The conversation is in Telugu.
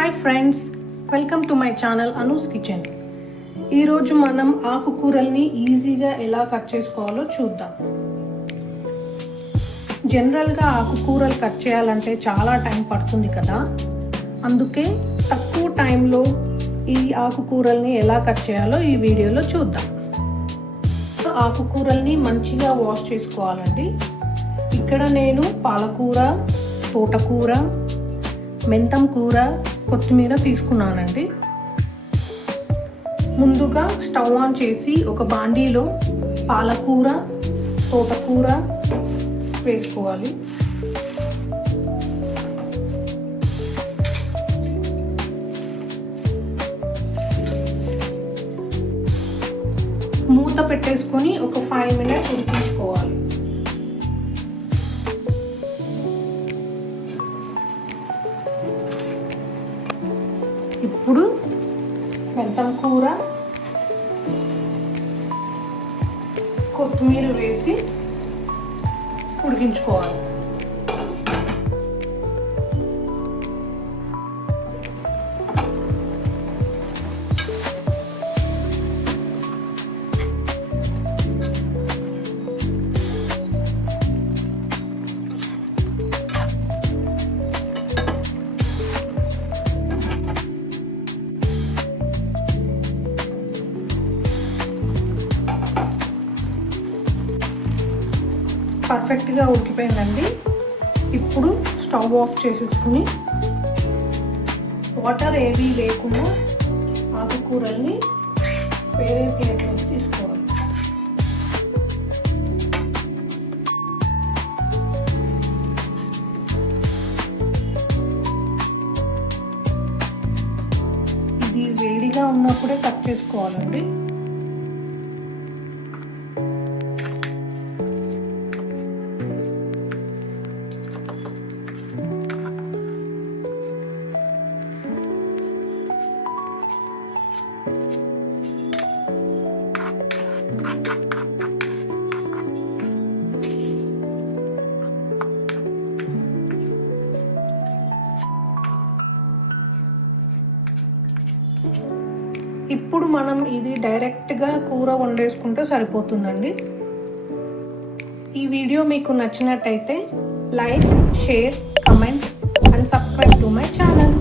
Hi friends welcome to my channel Anu's kitchen ఈరోజు మనం ఆకుకూరల్ని ఈజీగా ఎలా కట్ చేసుకోవాలో చూద్దాం. జనరల్గా ఆకుకూరలు కట్ చేయాలంటే చాలా టైం పడుతుంది కదా. అందుకే తక్కువ టైంలో ఈ ఆకుకూరల్ని ఎలా కట్ చేయాలో ఈ వీడియోలో చూద్దాం. ఆకుకూరల్ని మంచిగా వాష్ చేసుకోవాలండి. ఇక్కడ నేను పాలకూర తోటకూర మెంతం కూర కొత్తిమీర తీసుకున్నానండి. ముందుగా స్టవ్ ఆన్ చేసి ఒక బాండీలో పాలకూర తోటకూర వేసుకోవాలి. మూత పెట్టేసుకొని ఒక ఫైవ్ మినిట్స్ ఉడికించుకోవాలి. ఇప్పుడు మెంతం కూర కొత్తిమీర వేసి ఉడికించుకోవాలి. పర్ఫెక్ట్గా ఉడికిపోయిందండి. ఇప్పుడు స్టవ్ ఆఫ్ చేసేసుకుని వాటర్ ఏవీ లేకుండా ఆకుకూరల్ని వేరే ప్లేట్లోకి తీసుకోవాలి. ఇది వేడిగా ఉన్నప్పుడే కట్ చేసుకోవాలండి. ఇప్పుడు మనం ఇది డైరెక్ట్గా కూర వండేసుకుంటే సరిపోతుందండి. ఈ వీడియో మీకు నచ్చినట్టయితే like share comment and subscribe to my channel.